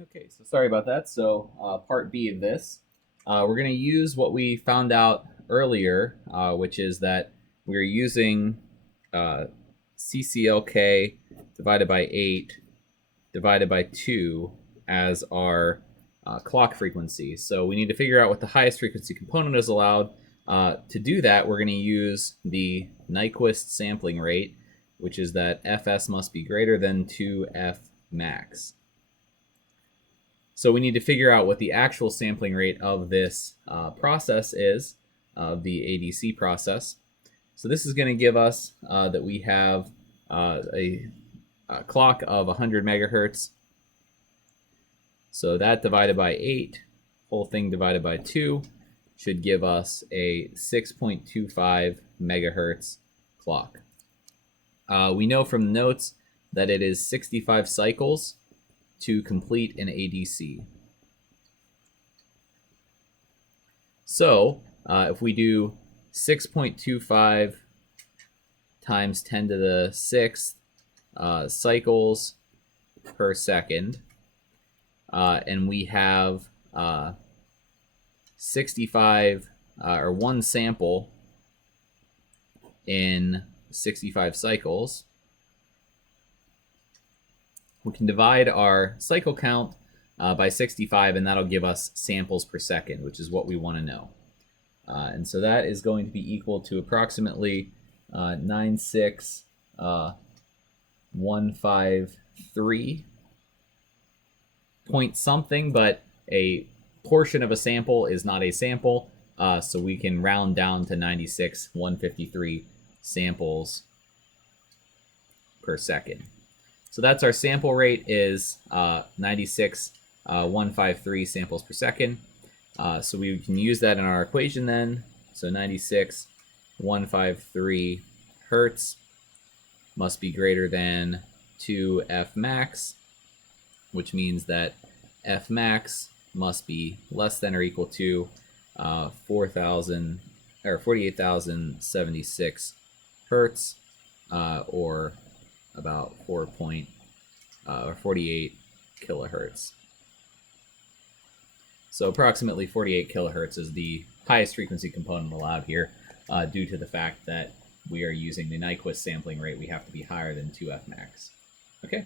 Okay, so sorry about that. So part B of this, we're going to use what we found out earlier, which is that we're using CCLK divided by 8 divided by 2 as our clock frequency. So we need to figure out what the highest frequency component is allowed. To do that, we're going to use the Nyquist sampling rate, which is that Fs must be greater than 2F max. So we need to figure out what the actual sampling rate of this process is, of the ADC process. So this is going to give us that we have a clock of 100 megahertz. So that divided by 8, whole thing divided by 2, should give us a 6.25 megahertz clock. We know from the notes that it is 65 cycles to complete an ADC. So if we do 6.25 times 10 to the 6th cycles per second, and we have 65 or one sample in 65 cycles, we can divide our cycle count by 65, and that'll give us samples per second, which is what we want to know. And so that is going to be equal to approximately 96153 point something, but a portion of a sample is not a sample, so we can round down to 96,153 samples per second. So that's our sample rate is 96,153 samples per second. So we can use that in our equation then. So 96,153 hertz must be greater than 2F max, which means that F max must be less than or equal to 48,076 hertz, or about 48 kilohertz. So approximately 48 kilohertz is the highest frequency component allowed here, due to the fact that we are using the Nyquist sampling rate. We have to be higher than 2F max. Okay.